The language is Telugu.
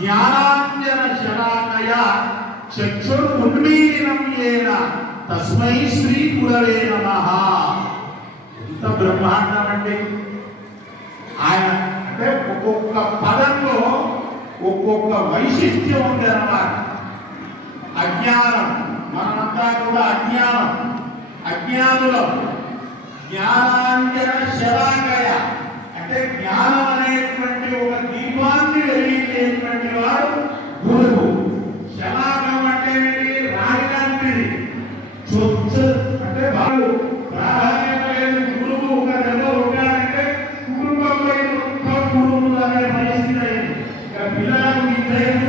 ज्ञानाञ्जनशलाकया चक्षुरुन्मीलितं येन तस्मै श्री गुरवे नमः। ఎంత బ్రహ్మాండం అండి! ఆయన అంటే ఒక్కొక్క పదంలో ఒక్కొక్క వైశిష్ట్యం ఉంది అన్నమాట. అజ్ఞానం, మనమంతా కూడా అజ్ఞానులం. జ్ఞానాంజన శలాకయ అంటే జ్ఞానం అనేటువంటి ఒక దీపాన్ని వెలిగించేటువంటి వాడు గురువు. శలాకం అంటే రాయి లాంటిది. చొచ్చు అంటే వాడు ప్రాధాన్యమైన గురువు ఒక నెలలో ఉంటాడంటే కుటుంబంలో మొత్తం గురువులు అనే పరిస్థితి అయింది. ఇక పిల్లలకు ఈ ధైర్యం